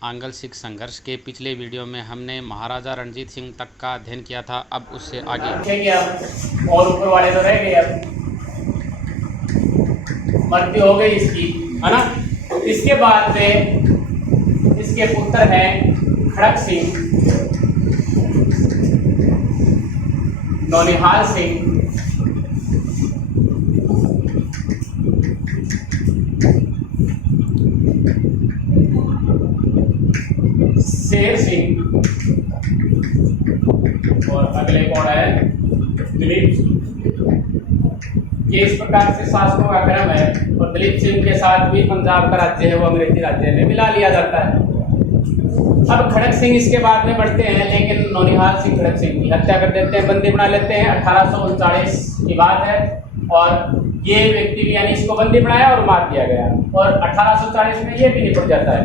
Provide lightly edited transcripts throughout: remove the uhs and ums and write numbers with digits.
आंग्ल सिख संघर्ष के पिछले वीडियो में हमने महाराजा रणजीत सिंह तक का अध्ययन किया था। अब उससे आगे और ऊपर वाले तो रह गए, अब मृत्यु हो गई इसकी, है ना। इसके बाद में इसके पुत्र हैं खड़क सिंह, नौनिहाल सिंह, शेर सिंह और अगले कौन है, दिलीप सिंह। ये इस प्रकार से शासकों का क्रम है। और दिलीप सिंह के साथ भी पंजाब का राज्य है वो अंग्रेजी राज्य में मिला लिया जाता है। अब खड़क सिंह इसके बाद में बढ़ते हैं, लेकिन नौनिहाल सिंह खड़क सिंह की हत्या कर देते हैं, बंदी बना लेते हैं। 1839 की बात है और ये व्यक्ति भी यानी इसको बंदी बनाया और मार दिया गया। और 1840 में ये भी निपट जाता है।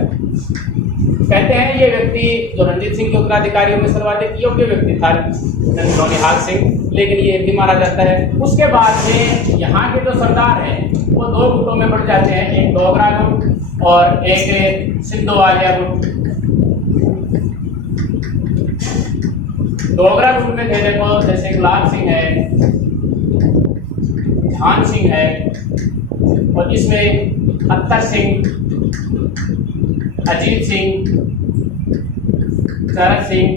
कहते हैं ये व्यक्ति जो रणजीत सिंह के उत्तराधिकारियों में सर्वाधिक योग्य व्यक्ति था नौनिहाल सिंह, लेकिन ये भी मारा जाता है। उसके बाद में यहाँ के जो सरदार हैं वो दो गुटों में बढ़ जाते हैं, एक डोगरा गुट और एक सिंधोवालिया गुट। डोगरा गुट में थे देखो, जैसे गुलाब सिंह है, ध्यान सिंह है और इसमें अत्तर सिंह, अजीत सिंह, चरक सिंह,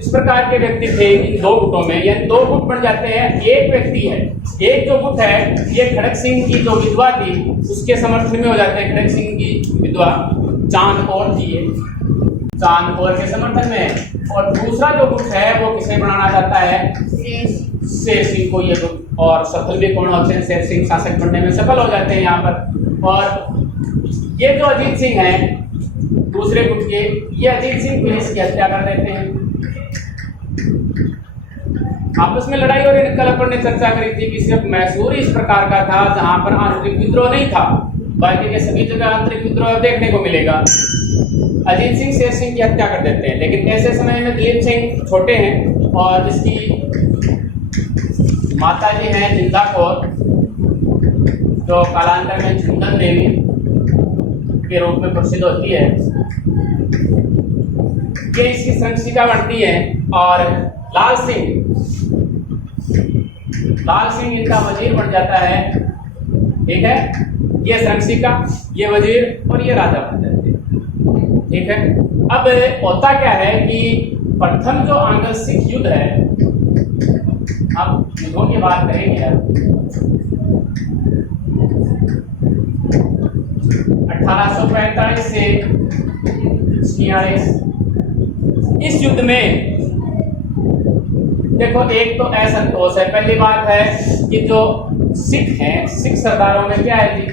इस प्रकार के व्यक्ति थे इन दो गुटों में। यानी दो गुट बन जाते हैं, एक व्यक्ति है, एक जो गुट है ये खड़क सिंह की जो विधवा थी उसके समर्थन में हो जाते हैं। खड़क सिंह की विधवा चांद कौर थी, चांद कौर के समर्थन में है। और दूसरा जो गुट है वो किसे बनाना चाहता है, शेर सिंह को ये गुट, और सफल भी कौन होते हैं, शेर सिंह शासक बनने में सफल हो जाते हैं यहाँ पर। और ये जो अजीत सिंह है दूसरे गुट के, ये अजीत सिंह पुलिस की हत्या कर देते हैं। आपस में लड़ाई और कल अपन ने चर्चा करी थी कि सिर्फ मैसूर इस प्रकार का था जहां पर आंतरिक विद्रोह नहीं था, बाकी के सभी जगह आंतरिक विद्रोह देखने को मिलेगा। अजीत सिंह शेर सिंह की हत्या कर देते हैं, लेकिन ऐसे समय में दिलीप सिंह छोटे हैं और इसकी माता जी हैं जिंदा कौर, जो कालांतर में झुंझुनू देवी के रूप में प्रसिद्ध होती है। ये इसकी संरक्षिका बनती है। और लाल सिंह इनका वजीर बन जाता है, ठीक है। ये संरक्षिका, ये वजीर और ये राजा बन जाते हैं, ठीक है। अब होता क्या है कि प्रथम जो आंग्ल सिख युद्ध है, अब युद्धों की बात करेंगे, 1845 से 46। इस युद्ध में देखो एक तो असंतोष है। पहली बात है कि जो सिख हैं, सिख सरदारों में क्या है जी,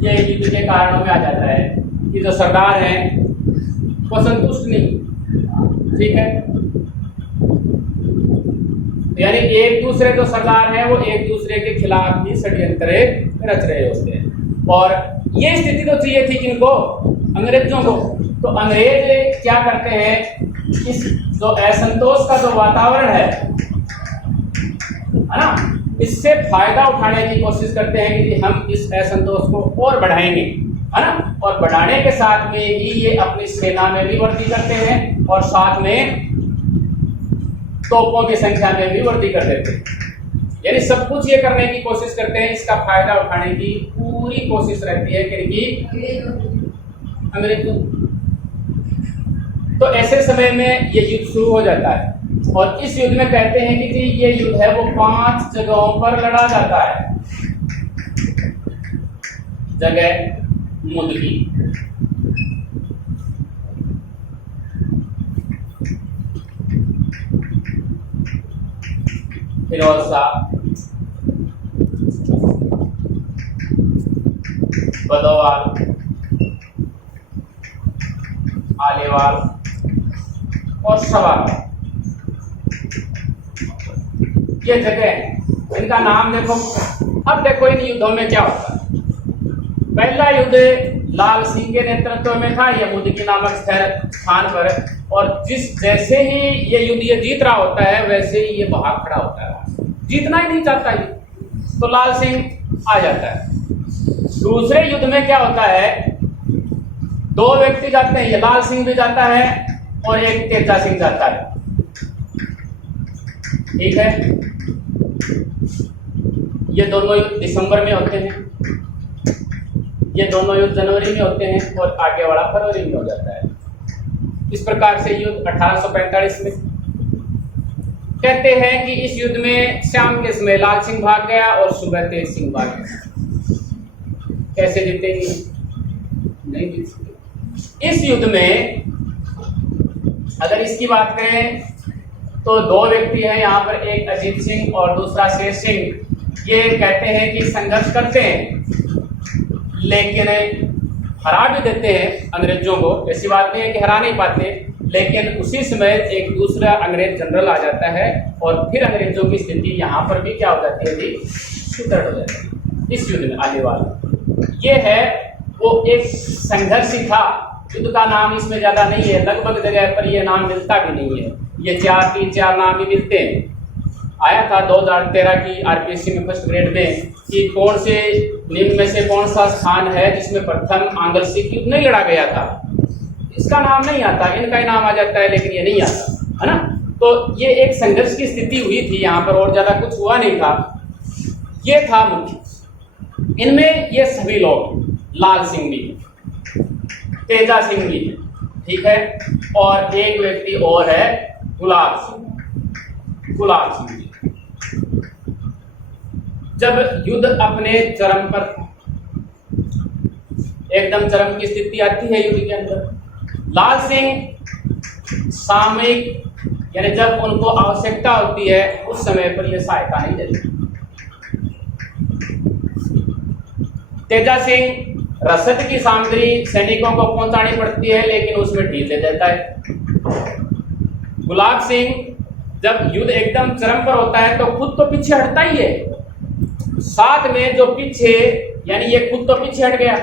ये युद्ध के कारणों में आ जाता है कि जो सरदार हैं वो संतुष्ट नहीं, ठीक है। यानी एक दूसरे जो सरदार हैं वो एक दूसरे के खिलाफ भी षड्यंत्र रच रहे होते हैं। और ये स्थिति तो चाहिए थी किनको, अंग्रेजों को। तो अंग्रेज क्या करते हैं, इस जो असंतोष का जो वातावरण है ना, इससे फायदा उठाने की कोशिश करते हैं कि हम इस असंतोष को और बढ़ाएंगे, है ना। और बढ़ाने के साथ में ही ये अपनी सेना में भी वृद्धि करते हैं और साथ में तोपों की संख्या में भी वृद्धि कर देते हैं। यानी सब कुछ ये करने की कोशिश करते हैं, इसका फायदा उठाने की पूरी कोशिश रहती है कि अंग्रेजों। तो ऐसे समय में ये युद्ध शुरू हो जाता है। और इस युद्ध में कहते हैं कि जी ये युद्ध है वो 5 जगहों पर लड़ा जाता है। जगह मुदली, फिरोजा, बदोवाल, आलेवाल और सवाल, ये जगह इनका नाम देखो। अब देखो इन युद्धों में क्या होता है। पहला युद्ध लाल सिंह के नेतृत्व में था यमुदगी नामक स्थान पर, और जैसे ही ये युद्ध ये जीत रहा होता है वैसे ही ये भाग खड़ा होता है। जीतना ही नहीं चाहता ये, तो लाल सिंह आ जाता है। दूसरे युद्ध में क्या होता है, दो व्यक्ति जाते हैं, ये लाल सिंह भी जाता है और एक तेजा सिंह जाता है, ठीक है। ये दोनों युद्ध दिसंबर में होते हैं, ये दोनों युद्ध जनवरी में होते हैं और आगे वाला फरवरी में हो जाता है। इस प्रकार से युद्ध 1845 में। कहते हैं कि इस युद्ध में शाम के समय लाल सिंह भाग गया और सुबह तेज सिंह भाग गया। कैसे जीतेंगे? नहीं जीत सकते। इस युद्ध में अगर इसकी बात करें तो दो व्यक्ति हैं यहाँ पर, एक अजीत सिंह और दूसरा शेर सिंह। ये कहते हैं कि संघर्ष करते हैं लेकिन हरा भी देते हैं अंग्रेजों को, ऐसी बात नहीं है कि हरा नहीं पाते, लेकिन उसी समय एक दूसरा अंग्रेज जनरल आ जाता है और फिर अंग्रेजों की स्थिति यहाँ पर भी क्या हो जाती है जी, सुदृढ़ हो जाती है इस युद्ध में आने वाला। ये है वो एक संघर्ष ही था। युद्ध का नाम इसमें ज़्यादा नहीं है, लगभग जगह पर ये नाम मिलता भी नहीं है, ये 4 नाम ही मिलते हैं। आया था 2013 की आरपीएससी में फर्स्ट ग्रेड में कि कौन से निम्न में से कौन सा स्थान है जिसमें प्रथम आंग्ल सिख युद्ध नहीं लड़ा गया था, इसका नाम नहीं आता, इनका ही नाम आ जाता है लेकिन ये नहीं आता, है ना। तो ये एक संघर्ष की स्थिति हुई थी यहाँ पर और ज़्यादा कुछ हुआ नहीं था, ये था मुख्य। इनमें ये सभी लोग, लाल सिंह भी, तेजा सिंह भी, ठीक है, और एक व्यक्ति और है गुलाब सिंह, गुलाब सिंह जी। जब युद्ध अपने चरम पर, एकदम चरम की स्थिति आती है युद्ध के अंदर, लाल सिंह सामयिक यानी जब उनको आवश्यकता होती है उस समय पर यह सहायता नहीं देते। तेजा सिंह रसद की सामग्री सैनिकों को पहुंचानी पड़ती है लेकिन उसमें ढील दे देता है। गुलाब सिंह जब युद्ध एकदम चरम पर होता है तो खुद तो पीछे हटता ही है, साथ में जो पीछे यानी ये खुद तो पीछे हट गया,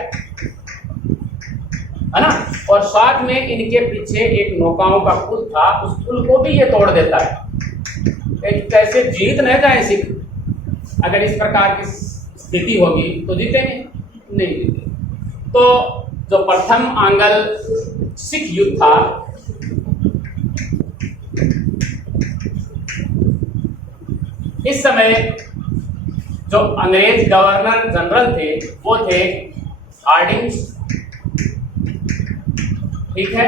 है ना, और साथ में इनके पीछे एक नौकाओं का पुल था, उस पुल को भी ये तोड़ देता है। कैसे जीत न जाए सिख, अगर इस प्रकार की स्थिति होगी तो जीतेंगे नहीं जीते। तो जो प्रथम आंग्ल सिख युद्ध था, इस समय जो अंग्रेज गवर्नर जनरल थे वो थे हार्डिंग्स, ठीक है,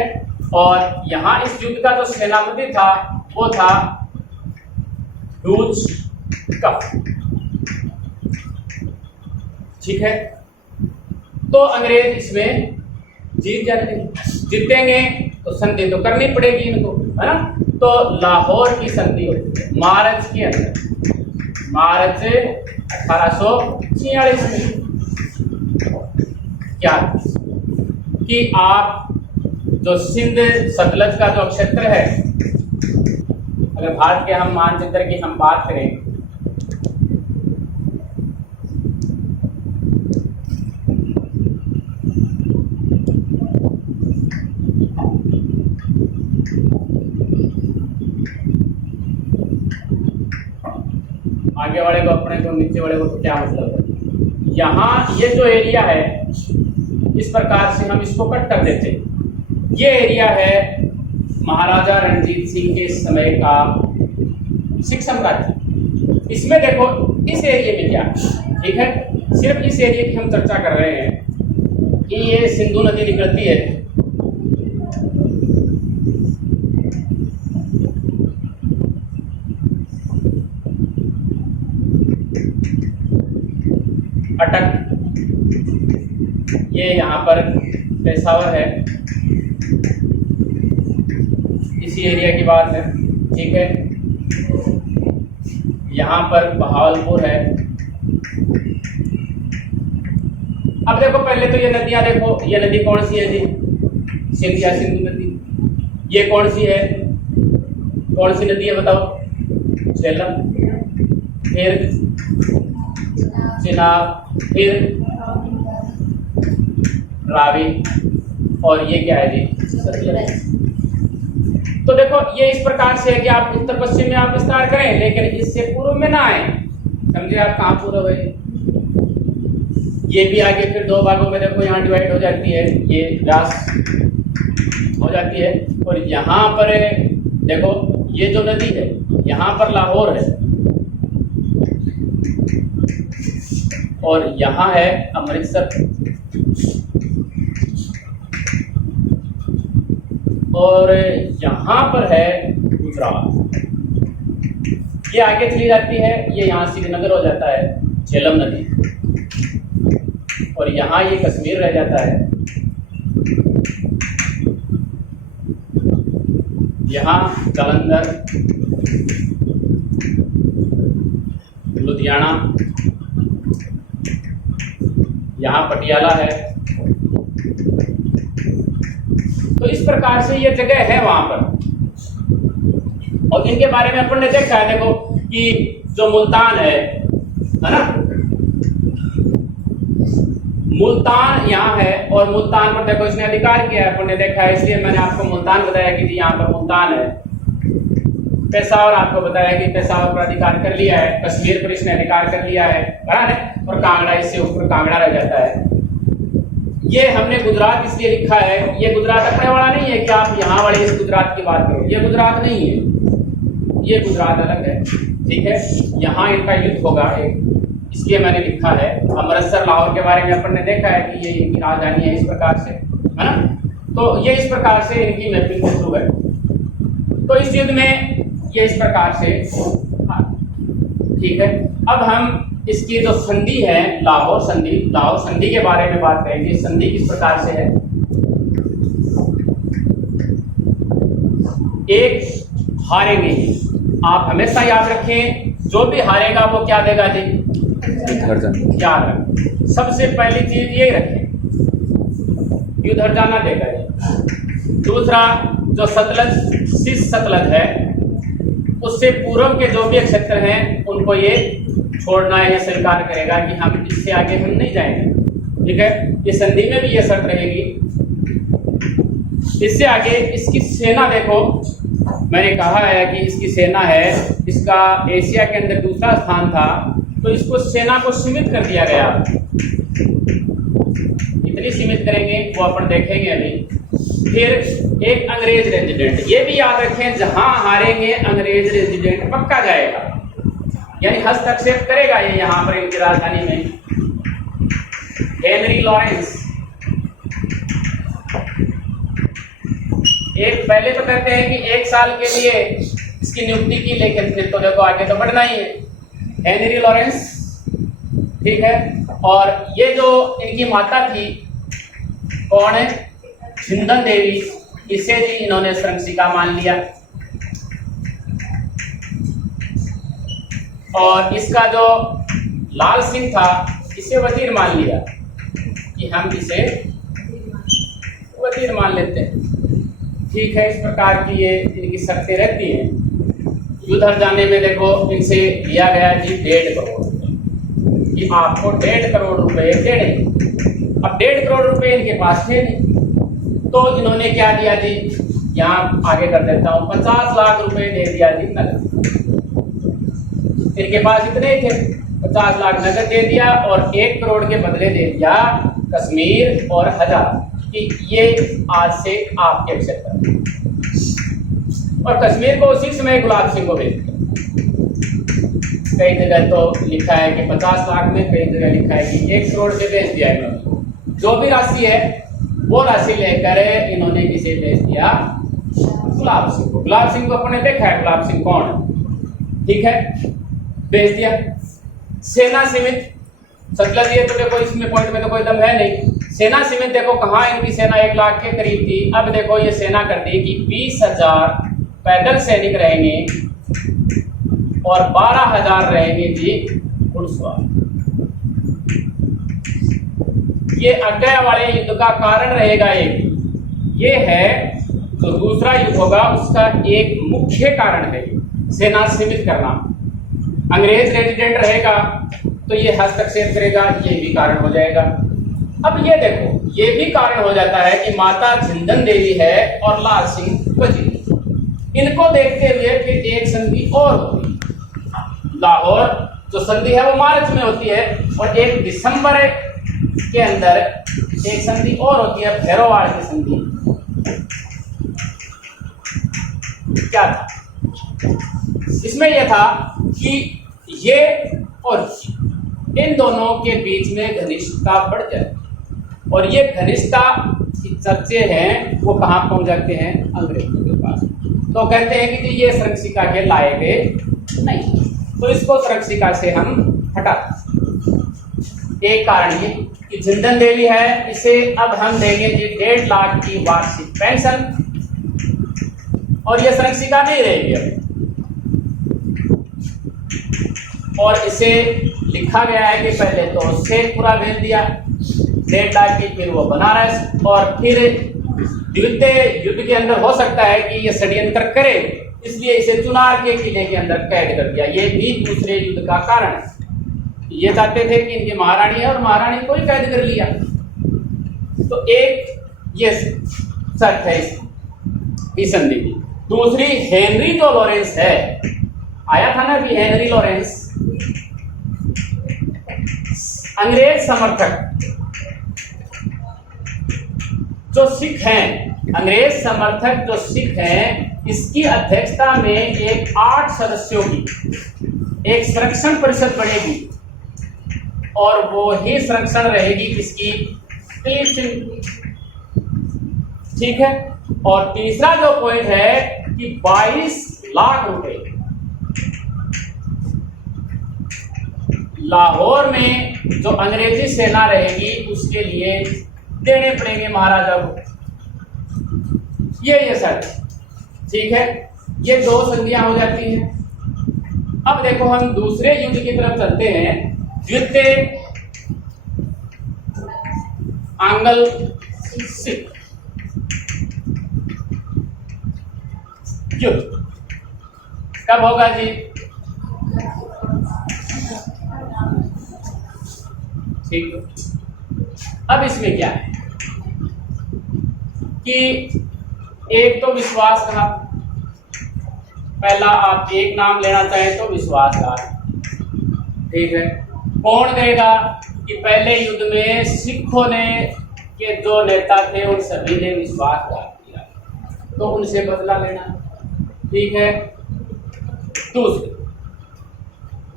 और यहां इस युद्ध का जो सेनापति था वो था डूज कफ, ठीक है। तो अंग्रेज इसमें जीत जाते हैं, जीतेंगे तो संधि तो करनी पड़ेगी इनको, है ना। तो लाहौर की संधि होती है मार्च के अंदर, मार्च 1846 में। क्या कि आप जो सिंध सतलज का जो क्षेत्र है, अगर भारत के हम मानचित्र की हम बात करें, आगे वाले को अपने को नीचे वाले को तो क्या मतलब है। यहाँ ये जो एरिया है इस प्रकार से हम इसको कट कर देते हैं। ये एरिया है महाराजा रणजीत सिंह के समय का सिख साम्राज्य। इसमें देखो इस एरिया में क्या, ठीक है, सिर्फ इस एरिया की हम चर्चा कर रहे हैं कि ये सिंधु नदी निकलती है, अटक, ये यहाँ पर पेशावर है, इसी एरिया की बात है, ठीक है। यहाँ पर बहावलपुर है। अब देखो पहले तो ये नदियाँ देखो, ये नदी कौन सी है जी, सिंधु नदी। ये कौन सी है, कौन सी नदी है बताओ, झेलम, फिर चिनाब, फिर रावी, और ये क्या है जी, सतलज। तो देखो ये इस प्रकार से है कि आप उत्तर पश्चिम में आप विस्तार करें, लेकिन इससे पूर्व में ना आए। समझे आप कहाँ पूर्व है? ये भी आगे फिर दो भागों में देखो यहाँ डिवाइड हो जाती है, ये व्यास हो जाती है। और यहाँ पर देखो ये जो नदी है यहाँ पर लाहौर है और यहाँ है अमृतसर और यहाँ पर है गुजरात। ये आगे चली जाती है, ये यहाँ श्रीनगर हो जाता है, झेलम नदी, और यहाँ ये कश्मीर रह जाता है। यहाँ जालंधर, लुधियाना, यहाँ पटियाला है। तो इस प्रकार से ये जगह है वहां पर। और इनके बारे में अपन ने देखा है, देखो कि जो मुल्तान है ना, मुल्तान यहाँ है और मुल्तान पर देखो इसने अधिकार किया है, अपन ने देखा है, इसलिए मैंने आपको मुल्तान बताया कि जी यहाँ पर मुल्तान है। पेशावर आपको बताया कि पेशावर पर अधिकार कर लिया है, कश्मीर पर इसने अधिकार कर लिया है, बराबर है। और कांगड़ा, इससे ऊपर कांगड़ा रह जाता है। ये हमने गुजरात इसलिए लिखा है, ये गुजरात अपने वाला नहीं है कि आप यहाँ वाले इस गुजरात की बात करो, ये गुजरात नहीं है, ये गुजरात अलग है, ठीक है। यहाँ इनका युद्ध होगा एक, इसलिए मैंने लिखा है। अमृतसर लाहौर के बारे में अपन ने देखा है कि ये इनकी राजधानी है, इस प्रकार से, है ना। तो ये इस प्रकार से इनकी मैपिंग के थ्रू है। तो इस युद्ध में ये इस प्रकार से, ठीक है। अब हम इसकी जो संधि है, लाहौर संधि के बारे में बात करेंगे। संधि किस प्रकार से है? एक हारेंगे, आप हमेशा याद रखें, जो भी हारेगा वो क्या देगा जी? याद रखें, सबसे पहली चीज ये रखें, युद्ध हर्जाना देगा जी। दूसरा, जो सतलज, शीर्ष सतलज है, उससे पूर्व के जो भी क्षेत्र हैं उनको ये छोड़ना है, ये स्वीकार करेगा कि हम इससे आगे हम नहीं जाएंगे, ठीक है। ये संधि में भी ये शर्त रहेगी। इससे आगे इसकी सेना देखो, मैंने कहा है कि इसकी सेना है, इसका एशिया के अंदर दूसरा स्थान था, तो इसको सेना को सीमित कर दिया गया। कितनी सीमित करेंगे वो अपन देखेंगे अभी। फिर एक अंग्रेज रेजिडेंट, ये भी याद रखें, जहां हारेंगे अंग्रेज रेजिडेंट पक्का जाएगा, यानी हस्तक्षेप करेगा ये यहाँ पर इनकी राजधानी में। हेनरी लॉरेंस, एक पहले तो कहते हैं कि 1 साल के लिए इसकी नियुक्ति की, लेकिन फिर तो देखो आगे तो बढ़ना ही है। हेनरी लॉरेंस, ठीक है। और ये जो इनकी माता थी, कौन है? झिंदन देवी, इसे भी इन्होंने संरक्षिका मान लिया। और इसका जो लाल सिंह था, इसे वजीर मान लिया कि हम इसे वजीर मान लेते हैं, ठीक है। इस प्रकार की ये इनकी शर्तें रहती हैं। युद्ध हर्जाने में देखो इनसे लिया गया जी 1.5 करोड़, कि आपको 1.5 करोड़ रुपए देने। अब 1.5 करोड़ रुपए इनके पास थे नहीं, तो इन्होंने क्या दिया जी, यहाँ आगे कर देता हूँ, 50 लाख रुपए दे दिया जी नगद। इनके पास इतने थे, 50 लाख नगद दे दिया और 1 करोड़ के बदले दे दिया कश्मीर और हजार, कि ये आज से आपके क्षेत्र। और कश्मीर को उसी समय गुलाब सिंह को भेज दिया। कई जगह तो लिखा है कि 50 लाख में, कई जगह लिखा है कि 1 करोड़ से भेज दिया इन्होंने। जो भी राशि है वो राशि लेकर इन्होंने इसे भेज दिया गुलाब सिंह को। गुलाब सिंह को अपने देखा है, गुलाब सिंह कौन है, ठीक है, भेज दिया। सेना सीमित, सतलज ये तो देखो इसमें पॉइंट में तो कोई दम है नहीं। सेना सीमित देखो कहाँ इनकी सेना 1 लाख के करीब थी। अब देखो ये सेना कर दी कि 20,000 पैदल सैनिक रहेंगे और 12,000 रहेंगे जी घुड़सवार। ये अज्ञा वाले युद्ध का कारण रहेगा एक, ये है जो दूसरा युद्ध होगा उसका एक मुख्य कारण है सेना सीमित करना। अंग्रेज रेजिडेंट रहेगा तो ये हस्तक्षेप करेगा, ये भी कारण हो जाएगा। अब ये देखो, ये भी कारण हो जाता है कि माता झिंदन देवी है और लाल सिंह वजीर। इनको देखते हुए फिर एक संधि और होती है। लाहौर जो संधि है वो मार्च में होती है, और एक दिसंबर के अंदर एक संधि और होती है, भैरोवाड़ की संधि। क्या था इसमें? यह था कि ये और इन दोनों के बीच में घनिष्ठता बढ़ जाए, और ये घनिष्ठता की चर्चे हैं वो कहाँ पहुंच जाते हैं? अंग्रेजों के पास। तो कहते हैं कि ये संरक्षिका के लायक नहीं, तो इसको संरक्षिका से हम हटा। एक कारण ये कि जिंदन देवी है, इसे अब हम देंगे जी 1.5 लाख की वार्षिक पेंशन, और ये संरक्षिका नहीं रहेगी अब। और इसे लिखा गया है कि पहले तो शेखपुरा भेज दिया 1.5 लाख की, फिर वो बनारस, और फिर द्वितीय युद्ध के अंदर हो सकता है कि ये षड्यंत्र करे, इसलिए इसे चुनार के किले के अंदर कैद कर दिया। ये भी दूसरे युद्ध का कारण है। ये चाहते थे कि इनकी महारानी है और महारानी को ही कैद कर लिया। तो एक ये शर्त है इस संधि की। दूसरी, हेनरी जो लॉरेंस है, आया था ना कि हेनरी लॉरेंस अंग्रेज समर्थक जो सिख हैं, अंग्रेज समर्थक जो सिख हैं, इसकी अध्यक्षता में एक 8 सदस्यों की एक संरक्षण परिषद बनेगी, और वो ही संरक्षण रहेगी किसकी? दिलीप सिंह। ठीक है। और तीसरा जो पॉइंट है कि 22 लाख रुपए लाहौर में जो अंग्रेजी सेना रहेगी उसके लिए देने पड़ेंगे महाराजा को। ये शर्त। ठीक है, ये 2 संधियां हो जाती हैं। अब देखो हम दूसरे युद्ध की तरफ चलते हैं। द्वितीय आंग्ल सिख युद्ध कब होगा जी? ठीक है। अब इसमें क्या है कि एक तो विश्वास कहा, पहला आप एक नाम लेना चाहें तो विश्वासघात। ठीक है। कौन कहेगा कि पहले युद्ध में सिखों ने के जो नेता थे उन सभी ने विश्वासघात किया, तो उनसे बदला लेना। ठीक है।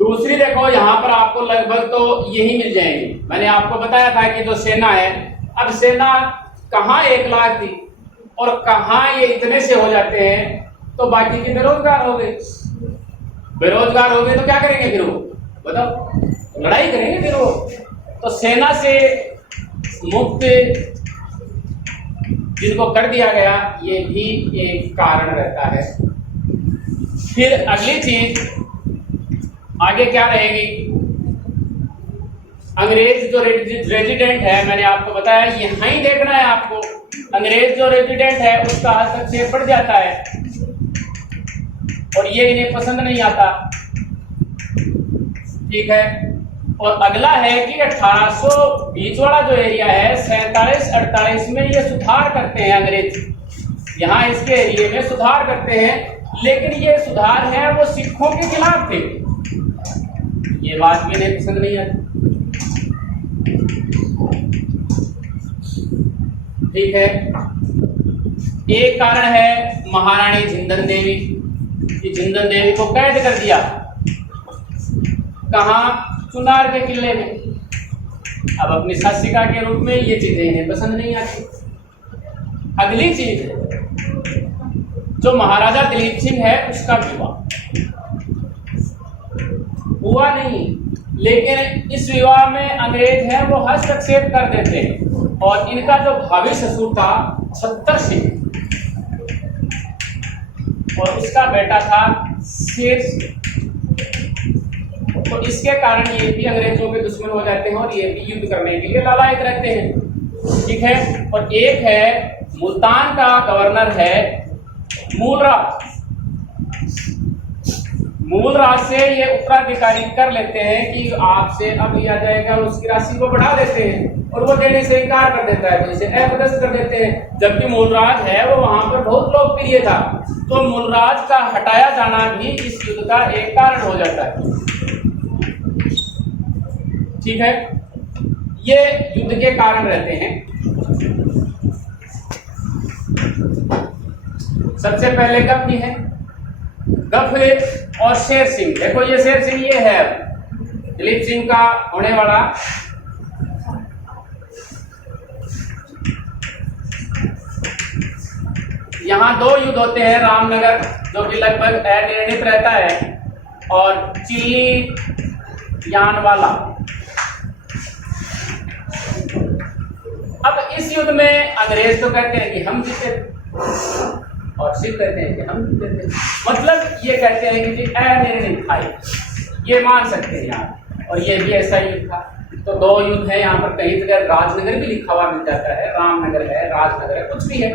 दूसरी देखो, यहां पर आपको लगभग तो यही मिल जाएंगे। मैंने आपको बताया था कि जो सेना है, अब सेना कहाँ 1 लाख थी और कहाँ ये इतने से हो जाते हैं, तो बाकी के बेरोजगार हो गए। बेरोजगार हो गए तो क्या करेंगे फिर वो? बताओ, लड़ाई करेंगे फिर वो। तो सेना से मुक्त जिनको कर दिया गया, ये भी एक कारण रहता है। फिर अगली चीज आगे क्या रहेगी? अंग्रेज जो रेजिडेंट है, मैंने आपको बताया यहां ही देखना है आपको। अंग्रेज जो रेजिडेंट है उसका हस्तक्षेप बढ़ जाता है और ये इन्हें पसंद नहीं आता। ठीक है। और अगला है कि 1820 वाला जो एरिया है, 47-48 में ये सुधार करते हैं अंग्रेज। यहाँ इसके एरिया में सुधार करते हैं, लेकिन ये सुधार है वो सिखों के खिलाफ थे। ये बात भी इन्हें पसंद नहीं आती। ठीक है। एक कारण है महारानी जिंदन देवी, कि जिंदन देवी को कैद कर दिया। कहाँ? चुनार के किले में। अब अपनी शासिका के रूप में ये चीजें इन्हें पसंद नहीं आती। अगली चीज जो महाराजा दिलीप सिंह है उसका विवाह हुआ नहीं, लेकिन इस विवाह में अंग्रेज हैं वो हस्तक्षेप कर देते हैं, और इनका जो भावी ससुर था छत्तर सिंह, और उसका बेटा था शेर सिंह। तो इसके कारण ये भी अंग्रेजों के दुश्मन हो जाते हैं और ये भी युद्ध करने के लिए लालायित रहते हैं। ठीक है। और एक है मुल्तान का गवर्नर है मूलराज। मूलराज से ये उत्तराधिकारी कर लेते हैं कि आपसे अब लिया जाएगा, उसकी राशि को बढ़ा देते हैं और वो देने से इनकार कर देता है, तो इसे अपदस्थ कर देते हैं। जबकि मूलराज है वो वहां पर बहुत लोकप्रिय था, तो मूलराज का हटाया जाना भी इस युद्ध का एक कारण हो जाता है। ठीक है, ये युद्ध के कारण रहते हैं। सबसे पहले गप की है, गफ और शेर सिंह। देखो ये शेर सिंह ये है दिलीप सिंह का होने वाला यहाँ दो युद्ध होते हैं। रामनगर जो कि लगभग अनिर्णित रहता है और चिल्ली यानवाला। अब इस युद्ध में अंग्रेज तो कहते हैं कि हम जीते और सिख कहते हैं कि हम जीते थे। मतलब ये कहते हैं कि जी अनिर्णित था, ये मान सकते हैं यहाँ। और ये भी ऐसा युद्ध था। तो दो युद्ध है यहाँ पर, कहीं जगह राजनगर भी लिखा हुआ मिल जाता है, रामनगर है, राजनगर है, कुछ भी है।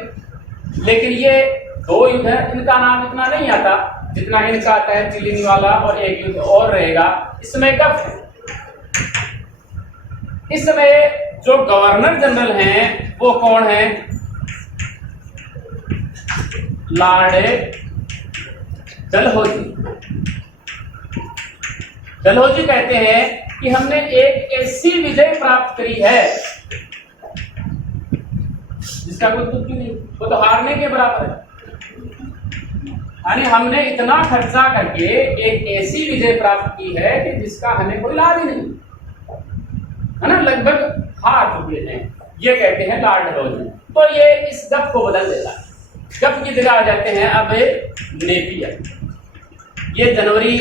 लेकिन ये दो युद्ध है, इनका नाम इतना नहीं आता जितना इनका आता है चिलिंग वाला, और एक युद्ध और रहेगा। इसमें कब इस समय जो गवर्नर जनरल हैं वो कौन है? लॉर्ड डलहौजी। डलहौजी कहते हैं कि हमने एक ऐसी विजय प्राप्त करी है जिसका कोई तुक नहीं, वो तो हारने के बराबर है। यानी हमने इतना खर्चा करके एक ऐसी विजय प्राप्त की है कि जिसका हमें कोई लाभ ही नहीं है ना, लगभग हार चुके हैं, ये कहते हैं लॉर्ड डलहौजी। तो ये इस गप को बदल देता है। गप की जगह आ जाते हैं अब नेपियर। ये जनवरी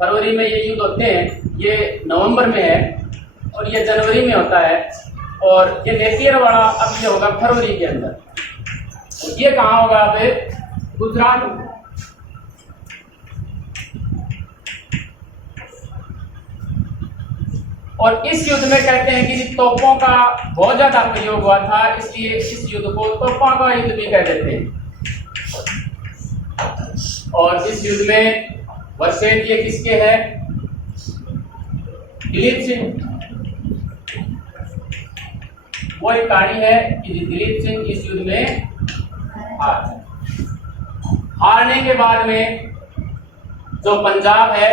फरवरी में ये युद्ध होते हैं, ये नवंबर में है और ये जनवरी में होता है। और ये नेपियर वाला अब ये होगा फरवरी के अंदर। ये कहाँ होगा? अब गुजरात में। और इस युद्ध में कहते हैं कि तोपों का बहुत ज्यादा प्रयोग हुआ था, इसलिए इस युद्ध को तोपों का युद्ध भी कह देते हैं। और इस युद्ध में वर्षेज ये किसके है? दिलीप सिंह। वो एक कहानी है कि दिलीप सिंह इस युद्ध में हारने के बाद में जो पंजाब है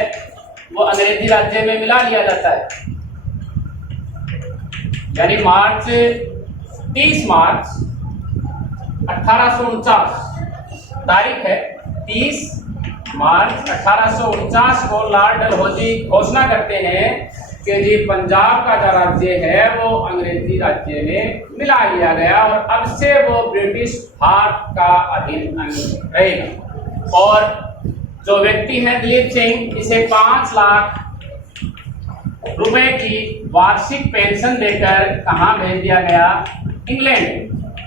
वो अंग्रेजी राज्य में मिला लिया जाता है। यानी 30 मार्च 1849 तारीख है। 30 मार्च 1849 को लॉर्ड डलहौजी घोषणा करते हैं कि जी पंजाब का जो राज्य है वो अंग्रेजी राज्य में मिला लिया गया और अब से वो ब्रिटिश भारत का अधीन अंग रहेगा। और जो व्यक्ति है दिलीप सिंह, इसे 5 लाख रुपए की वार्षिक पेंशन देकर कहाँ भेज दिया गया? इंग्लैंड।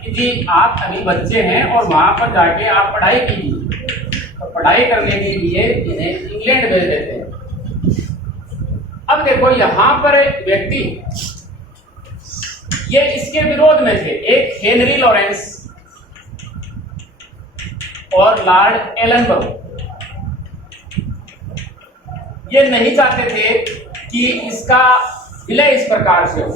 कि जी आप अभी बच्चे हैं और वहां पर जाके आप पढ़ाई कीजिए। तो पढ़ाई करने के लिए इन्हें इंग्लैंड भेज देते हैं। अब देखो यहाँ पर व्यक्ति ये इसके विरोध में थे, एक हेनरी लॉरेंस और लॉर्ड एलनबरो। ये नहीं चाहते थे कि इसका विलय इस प्रकार से हो,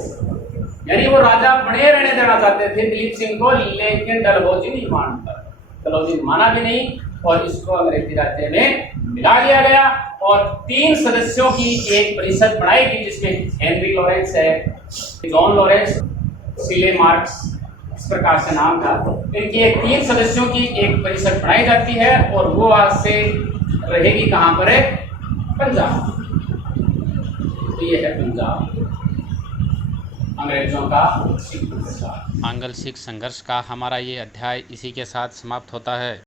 यानी वो राजा बने रहने देना चाहते थे दिलीप सिंह को, लेकिन डलहौजी नहीं मानता। डलहौजी माना भी नहीं और इसको अंग्रेजी राज्य में मिला लिया गया। और 3 सदस्यों की एक परिषद बनाई गई जिसमें हेनरी लॉरेंस है, जॉन लॉरेंस, सीले मार्क्स, इस प्रकार से नाम था। इनकी एक 3 सदस्यों की एक परिषद बनाई जाती है और वो आज से रहेगी कहाँ पर है? पंजाब। तो ये है पंजाब अंग्रेजों का सिख संघर्ष। आंग्ल सिख संघर्ष का हमारा ये अध्याय इसी के साथ समाप्त होता है।